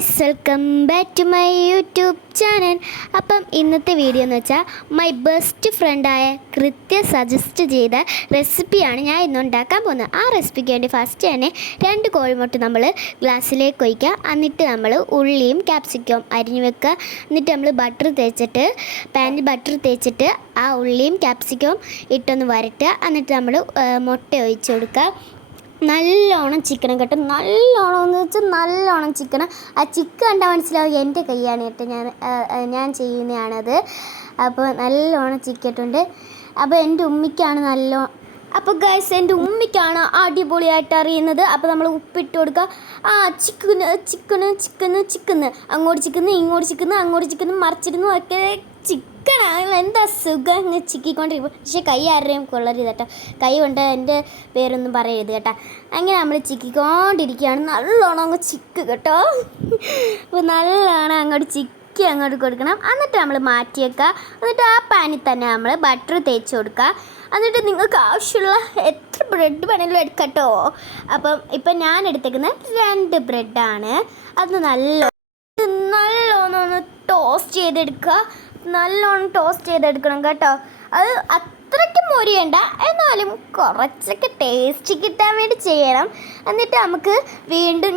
Guys, welcome back to my YouTube channel. അപ്പം ഇന്നത്തെ video എന്ന് വെച്ചാൽ മൈ ബെസ്റ്റ് ഫ്രണ്ടായ കൃത്യ സജസ്റ്റ് ചെയ്ത റെസിപ്പിയാണ് ഞാൻ ഇന്ന് ഉണ്ടാക്കാൻ പോകുന്നത്. ആ റെസിപ്പിക്ക് വേണ്ടി ഫസ്റ്റ് തന്നെ 2 കോഴിമുട്ട നമ്മൾ ഗ്ലാസ്സിലേക്ക് ഒഴിക്കുക. എന്നിട്ട് നമ്മൾ ഉള്ളിയും ക്യാപ്സിക്കവും അരിഞ്ഞു വെക്കുക. എന്നിട്ട് നമ്മൾ പാനിൽ ബട്ടർ തേച്ചിട്ട് ആ ഉള്ളിയും ക്യാപ്സിക്കവും ഇട്ടൊന്ന് വരട്ടുക. എന്നിട്ട് നമ്മൾ മുട്ട ഒഴിച്ച് കൊടുക്കുക. നല്ലോണം ചിക്കനും കേട്ടോ, നല്ലോണം എന്ന് വെച്ചാൽ നല്ലോണം ചിക്കൻ. ആ ചിക്കൻ കണ്ടാൽ മനസ്സിലാവും എൻ്റെ കൈയാണ് കേട്ടോ, ഞാൻ ചെയ്യുന്നതാണത്. അപ്പോൾ നല്ലോണം ചിക്കട്ടുണ്ട്. അപ്പോൾ എൻ്റെ ഉമ്മിക്കാണ് അപ്പോൾ ഗൈസ്, എൻ്റെ ഉമ്മിക്കാണ് അടിപൊളിയായിട്ട് അറിയുന്നത്. അപ്പോൾ നമ്മൾ ഉപ്പിട്ട് കൊടുക്കുക. ചിക്കന് അങ്ങോട്ട് ചിക്കന് ഇങ്ങോട്ട് ചിക്കന് അങ്ങോട്ട് ചിക്കന് മറിച്ചിരുന്നു ഒക്കെ ചിക്കനാണ്. എന്താ സുഖം ഇങ്ങനെ ചിക്കിക്കൊണ്ടിരിക്കും. പക്ഷേ കൈ ആരുടെയും കൊള്ളരുത് കേട്ടോ, കൈ കൊണ്ട് എൻ്റെ പേരൊന്നും പറയരുത് കേട്ടോ. അങ്ങനെ നമ്മൾ ചിക്കിക്കൊണ്ടിരിക്കുകയാണ്. നല്ലോണം അങ്ങ് ചിക്ക് കേട്ടോ. അപ്പോൾ നല്ലോണം അങ്ങോട്ട് കൊടുക്കണം. എന്നിട്ട് നമ്മൾ മാറ്റി വെക്കുക. എന്നിട്ട് ആ പാനിൽ തന്നെ നമ്മൾ ബട്ടർ തേച്ച് കൊടുക്കുക. എന്നിട്ട് നിങ്ങൾക്ക് ആവശ്യമുള്ള എത്ര ബ്രെഡ് വേണമെങ്കിലും എടുക്കട്ടോ. ഇപ്പം ഞാൻ എടുത്തേക്കുന്നത് 2 ബ്രെഡാണ്. അത് നല്ലോണം ഒന്ന് ടോസ്റ്റ് ചെയ്തെടുക്കുക. നല്ലോണം ടോസ്റ്റ് ചെയ്തെടുക്കണം കേട്ടോ. അത് അത്രയ്ക്ക് മൊരിയണ്ട, എന്നാലും കുറച്ചൊക്കെ ടേസ്റ്റ് കിട്ടാൻ വേണ്ടി ചെയ്യണം. എന്നിട്ട് നമുക്ക്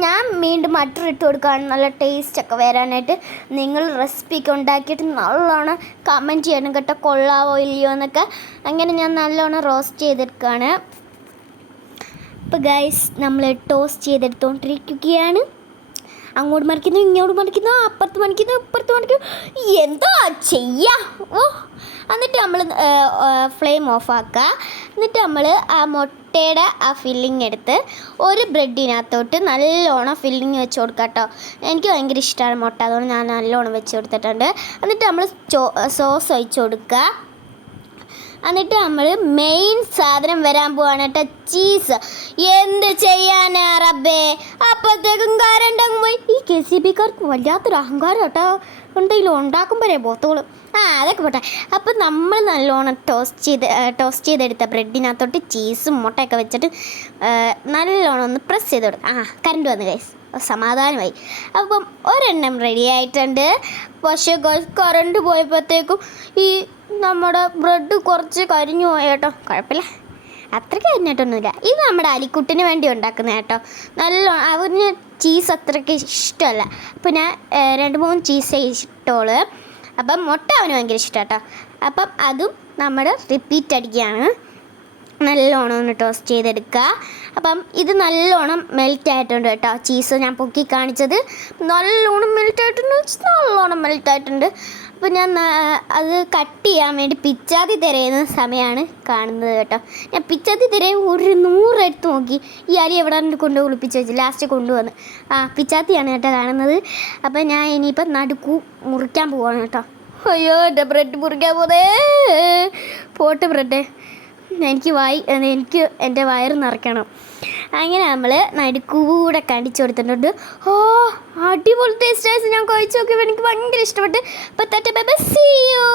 ഞാൻ വീണ്ടും മട്ടർ ഇട്ട് കൊടുക്കുകയാണ്, നല്ല ടേസ്റ്റൊക്കെ വരാനായിട്ട്. നിങ്ങൾ റെസിപ്പിയൊക്കെ ഉണ്ടാക്കിയിട്ട് നല്ലോണം കമൻറ്റ് ചെയ്യണം കേട്ടോ, കൊള്ളാവോ ഇല്ലയോ എന്നൊക്കെ. അങ്ങനെ ഞാൻ നല്ലോണം റോസ്റ്റ് ചെയ്തെടുക്കുകയാണ്. അപ്പോൾ ഗൈസ്, നമ്മൾ ടോസ്റ്റ് ചെയ്തെടുത്തുകൊണ്ടിരിക്കുകയാണ്. അങ്ങോട്ട് മറിക്കുന്നു, ഇങ്ങോട്ട് മറിക്കുന്നു, അപ്പുറത്ത് മറിക്കുന്നു, ഇപ്പുറത്ത് മറിക്കുന്നു. എന്താ ചെയ്യുക? എന്നിട്ട് നമ്മൾ ഫ്ലെയിം ഓഫാക്കുക. എന്നിട്ട് നമ്മൾ ആ മുട്ടയുടെ ആ ഫില്ലിങ് എടുത്ത് ഒരു ബ്രെഡിനകത്തോട്ട് നല്ലോണം ഫില്ലിങ് വെച്ച് കൊടുക്കുക കേട്ടോ. എനിക്ക് ഭയങ്കര ഇഷ്ടമാണ് മുട്ട, അതുകൊണ്ട് ഞാൻ നല്ലോണം വെച്ച് കൊടുത്തിട്ടുണ്ട്. എന്നിട്ട് നമ്മൾ സോസ് ഒഴിച്ച് കൊടുക്കുക. എന്നിട്ട് നമ്മൾ മെയിൻ സാധനം വരാൻ പോവാണ് കേട്ടോ, ചീസ്. എന്ത് ചെയ്യാനാ റബ്ബേ, അപ്പോഴത്തേക്കും കരണ്ടങ്ങ് പോയി. ഈ KCB-കാർക്ക് വല്ലാത്തൊരു അഹങ്കാരം കേട്ടോ, ഉണ്ടെങ്കിലും ഉണ്ടാക്കുമ്പോഴേ പോത്തോളും. അതൊക്കെ പോട്ടെ. അപ്പം നമ്മൾ നല്ലോണം ടോസ്റ്റ് ചെയ്തെടുത്ത ബ്രെഡിനകത്തോട്ട് ചീസും മുട്ടയൊക്കെ വെച്ചിട്ട് നല്ലോണം ഒന്ന് പ്രസ് ചെയ്ത് കൊടുക്കുക. കറണ്ട് വന്നു ഗൈസ്, സമാധാനമായി. അപ്പം ഒരെണ്ണം റെഡി ആയിട്ടുണ്ട്. പക്ഷേ കറണ്ട് പോയപ്പോഴത്തേക്കും ഈ നമ്മുടെ ബ്രെഡ് കുറച്ച് കരിഞ്ഞു പോയി കേട്ടോ. കുഴപ്പമില്ല, അത്രയ്ക്ക് കരിഞ്ഞിട്ടൊന്നുമില്ല. ഇത് നമ്മുടെ അലിക്കുട്ടിന് വേണ്ടി ഉണ്ടാക്കുന്നത് കേട്ടോ. നല്ലോണം അവന് ചീസ് അത്രയ്ക്ക് ഇഷ്ടമല്ല. അപ്പോൾ ഞാൻ 2-3 ചീസേ ഇഷ്ടമുള്ളൂ. അപ്പം മുട്ട അവന് ഭയങ്കര ഇഷ്ടം കേട്ടോ. അപ്പം അതും നമ്മൾ റിപ്പീറ്റ് അടിക്കുകയാണ്. നല്ലോണം ഒന്ന് ടോസ്റ്റ് ചെയ്തെടുക്കുക. അപ്പം ഇത് നല്ലോണം മെൽറ്റായിട്ടുണ്ട് കേട്ടോ. ചീസ് ഞാൻ പൊക്കി കാണിച്ചത് നല്ലോണം മെൽറ്റായിട്ടുണ്ട്. അപ്പോൾ ഞാൻ അത് കട്ട് ചെയ്യാൻ വേണ്ടി പിച്ചാത്തി തിരയുന്ന സമയമാണ് കാണുന്നത് കേട്ടോ. ഞാൻ പിച്ചാത്തി തിരയും ഒരു 100 എടുത്ത് നോക്കി. ഈ അരി എവിടെ കൊണ്ട് ഒളിപ്പിച്ച് വെച്ച് ലാസ്റ്റ് കൊണ്ടുവന്ന് പിച്ചാത്തിയാണ് കേട്ടോ കാണുന്നത്. അപ്പോൾ ഞാൻ ഇനിയിപ്പം നടുക്കു മുറിക്കാൻ പോവാണ് കേട്ടോ. അയ്യോ, എൻ്റെ ബ്രെഡ് മുറിക്കാൻ പോട്ടെ ബ്രെഡ്, എനിക്ക് എൻ്റെ വയറ് നിറയ്ക്കണം. അങ്ങനെ നമ്മൾ നടുക്കൂടെ കടിച്ചു കൊടുത്തിട്ടുണ്ട്. അടിപൊളി ടേസ്റ്റ് ആയിട്ട് ഞാൻ കഴിച്ചു നോക്കിയപ്പോൾ എനിക്ക് ഭയങ്കര ഇഷ്ടപ്പെട്ടു. അപ്പോൾ സീ യു.